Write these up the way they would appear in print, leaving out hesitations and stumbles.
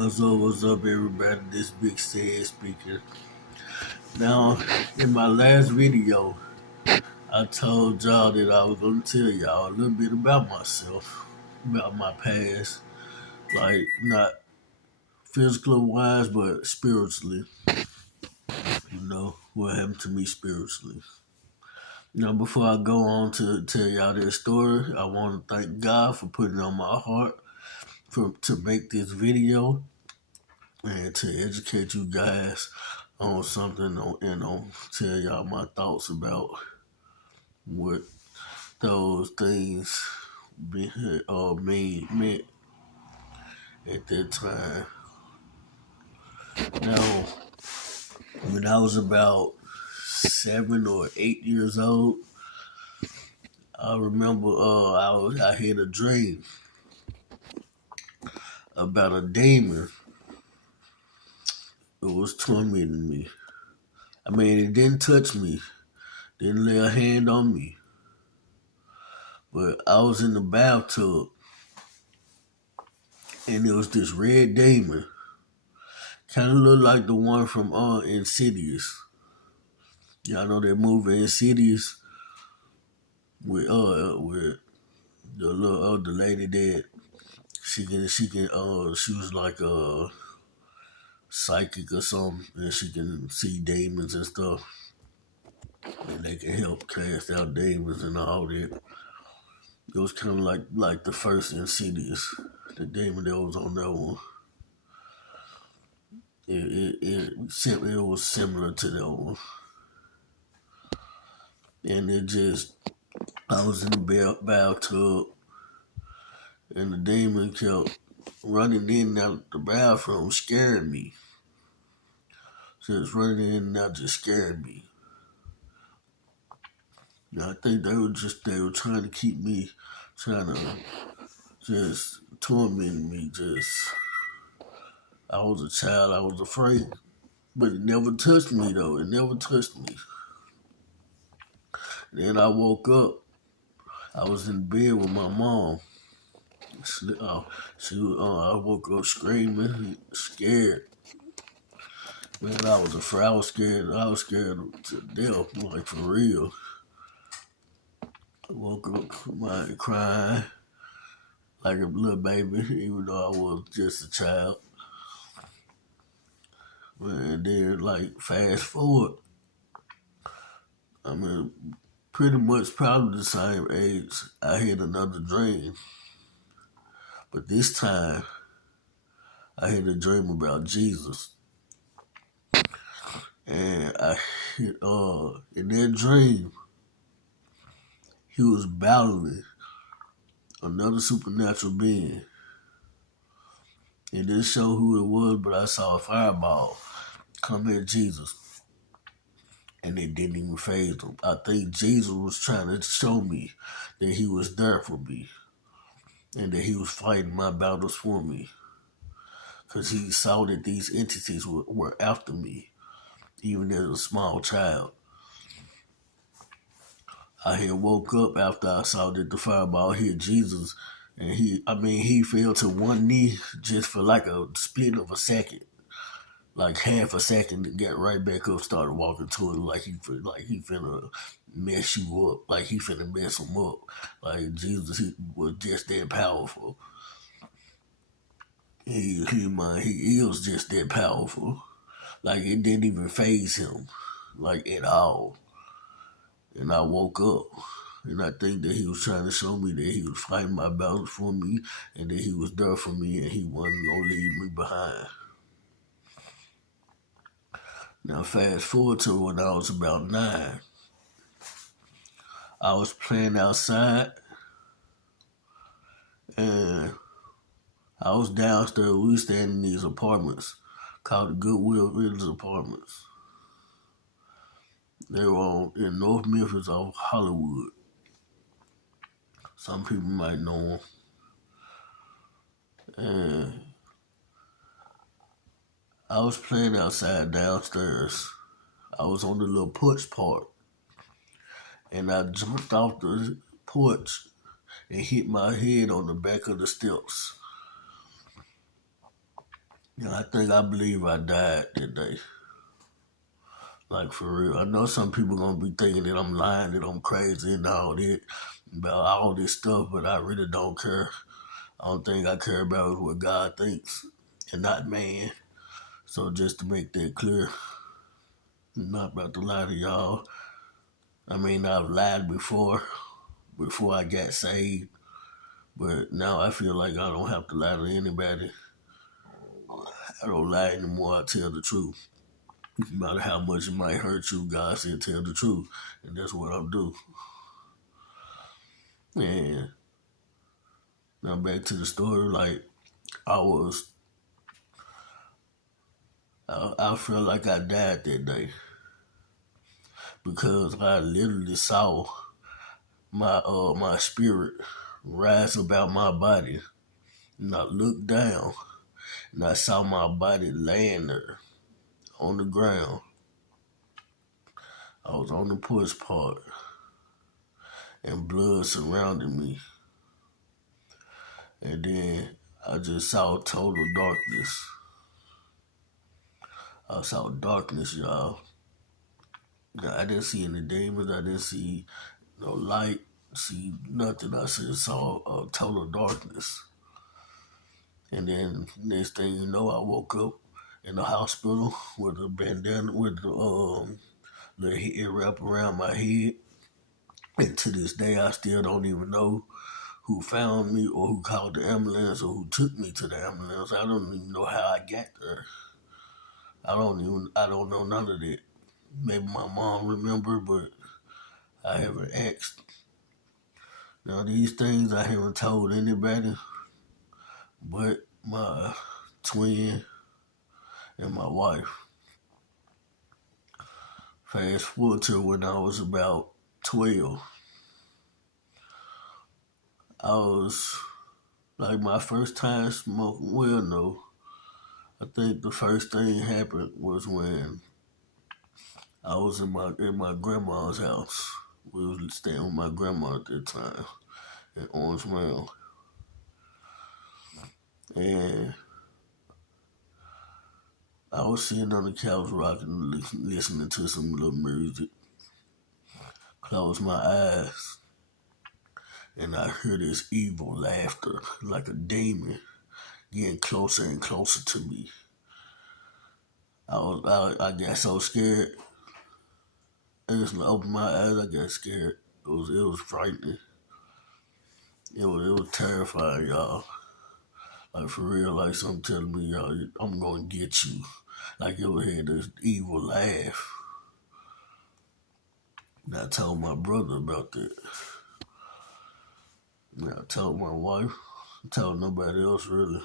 What's up, everybody? This Big Sad speaking. Now, in my last video, I told y'all that I was gonna tell y'all a little bit about myself, about my past, like not physically wise, but spiritually. What happened to me spiritually. Now, before I go on to tell y'all this story, I want to thank God for putting it on my heart to make this video and to educate you guys on something and on tell y'all my thoughts about what those things meant at that time. Now, when I was about 7 or 8 years old, I remember I had a dream about a demon that was tormenting me. I mean, it didn't touch me, didn't lay a hand on me, but I was in the bathtub and there was this red demon. Kind of looked like the one from Insidious. Y'all know that movie Insidious with the lady that she was like a psychic or something, and she can see demons and stuff, and they can help cast out demons and all that. It was kind of like the first Insidious, the demon that was on that one. It was similar to that one, and I was in the bathtub, and the demon kept running in and out the bathroom, scaring me. Just running in and out just scared me. I think they were trying to keep me, trying to just torment me. I was a child, I was afraid. But it never touched me though. It never touched me. Then I woke up. I was in bed with my mom. I woke up screaming, scared. Man, I was afraid. I was scared. I was scared to death, like for real. I woke up crying like a little baby, even though I was just a child. And then, like, fast forward, I mean, pretty much probably the same age, I had another dream. But this time, I had a dream about Jesus. And in that dream, he was battling another supernatural being. It didn't show who it was, but I saw a fireball come at Jesus. And it didn't even faze him. I think Jesus was trying to show me that he was there for me and that he was fighting my battles for me. Because he saw that these entities were after me, even as a small child. I had woke up after I saw that the fireball hit Jesus, and he fell to one knee just for like a split of a second, like half a second, to get right back up, started walking toward it like he finna mess you up, like he finna mess him up. Like Jesus, he was just that powerful. He is just that powerful. Like it didn't even faze him, like at all. And I woke up. And I think that he was trying to show me that he was fighting my battles for me and that he was there for me and he wasn't going to leave me behind. Now, fast forward to when I was about 9. I was playing outside and I was downstairs. We were staying in these apartments called the Goodwill Village Apartments. They were in North Memphis off Hollywood. Some people might know them. And I was playing outside downstairs. I was on the little porch part. And I jumped off the porch and hit my head on the back of the steps. I believe I died that day. Like for real. I know some people gonna be thinking that I'm lying, that I'm crazy and all that about all this stuff, but I really don't care. I don't think I care about what God thinks and not man. So just to make that clear, I'm not about to lie to y'all. I mean, I've lied before I got saved, but now I feel like I don't have to lie to anybody. I don't lie anymore. I tell the truth. No matter how much it might hurt you, God said tell the truth, and that's what I do. And now back to the story. Like I was, I felt like I died that day because I literally saw my spirit rise about my body, and I looked down and I saw my body laying there on the ground. I was on the push part, and blood surrounded me, and then I just saw total darkness. I saw darkness, y'all. I didn't see any demons. I didn't see no light, see nothing. I just saw total darkness. And then next thing you know, I woke up in the hospital with a bandana, with the head wrap around my head. And to this day, I still don't even know who found me or who called the ambulance or who took me to the ambulance. I don't even know how I got there. I don't know none of that. Maybe my mom remember, but I haven't asked. Now these things I haven't told anybody but my twin and my wife. Fast forward to when I was about 12. I was like my first time smoking. Well, no. I think the first thing happened was when I was in my grandma's house. We was staying with my grandma at that time in Orange Mound. And I was sitting on the couch rocking, listening to some little music. Closed my eyes, and I heard this evil laughter, like a demon, getting closer and closer to me. I got so scared. I just opened my eyes. I got scared. It was frightening. It was terrifying, y'all. Like for real, like something telling me, y'all, I'm gonna get you. Like it had this evil laugh. And I told my brother about that. And I told my wife. I told nobody else really.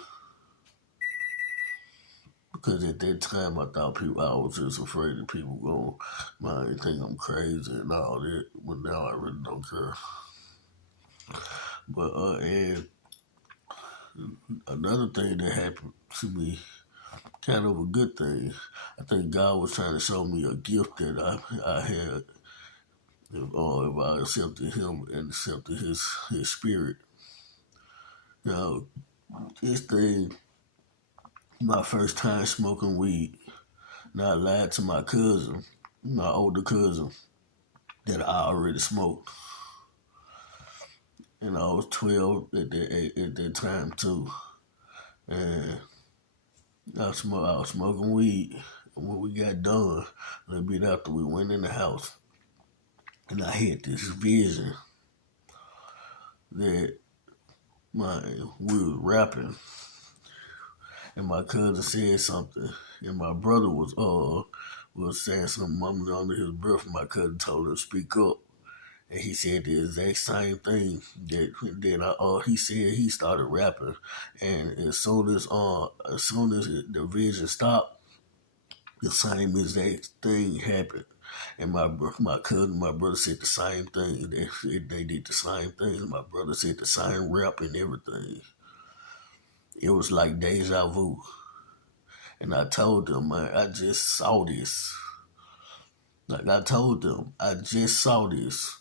Because at that time I thought I was just afraid that people might think I'm crazy and all that. But now I really don't care. But and another thing that happened to me, kind of a good thing. I think God was trying to show me a gift that I had if I accepted Him and accepted His Spirit. Now, this thing, my first time smoking weed, and I lied to my cousin, my older cousin, that I already smoked. And I was 12 at that time too. And I was smoking weed. And when we got done, a little bit after we went in the house, and I had this vision that we was rapping, and my cousin said something, and my brother was saying something mumbling under his breath. And my cousin told him to speak up, and he said the exact same thing he said. He started rapping, and as soon as the vision stopped, the same exact thing happened. And my cousin, my brother said the same thing. They did the same thing. My brother said the same rap and everything. It was like deja vu. And I told them, man, I just saw this. Like I told them, I just saw this.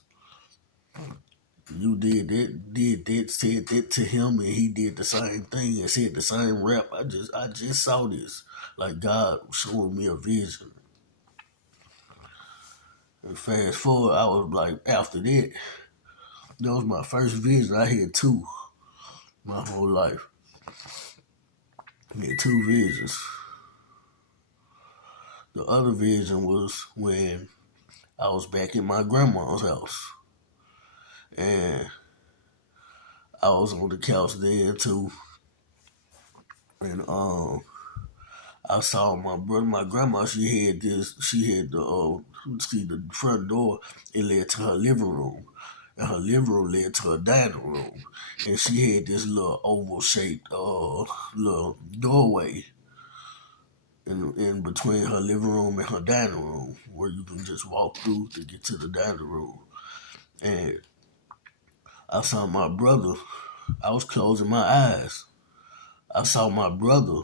You did that, said that to him, and he did the same thing and said the same rap. I just saw this. Like God showing me a vision. And fast forward, I was like, after that, that was my first vision. I had two my whole life. I had two visions. The other vision was when I was back in my grandma's house. And I was on the couch then too. And I saw my brother, my grandma. She had this. She had the front door. It led to her living room, and her living room led to her dining room. And she had this little oval shaped little doorway in between her living room and her dining room, where you can just walk through to get to the dining room. And I saw my brother. I was closing my eyes. I saw my brother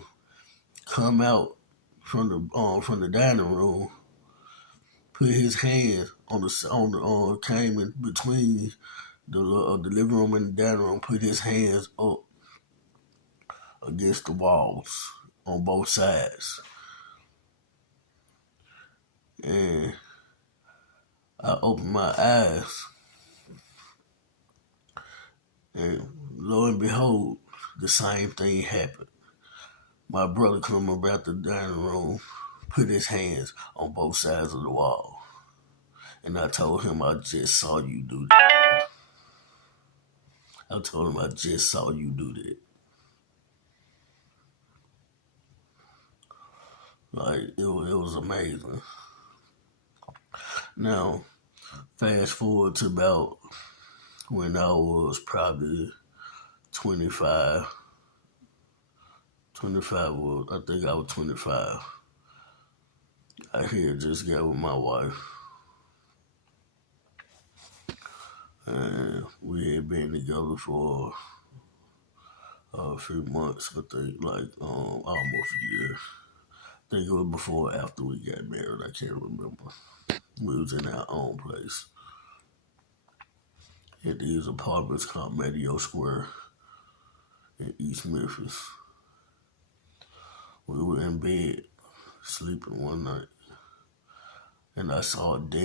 come out from the dining room, put his hands came in between the living room and the dining room, put his hands up against the walls on both sides, and I opened my eyes, and lo and behold, the same thing happened. My brother come about the dining room, put his hands on both sides of the wall, and I told him, I just saw you do that. I told him, I just saw you do that. Like, it was amazing. Now, fast forward to about when I was probably 25. 25 was, I think I was 25. I had just got with my wife, and we had been together for a few months, I think, like almost a year. I think it was before or after we got married, I can't remember. We was in our own place at these apartments called Medio Square in East Memphis. We were in bed sleeping one night, and I saw a dead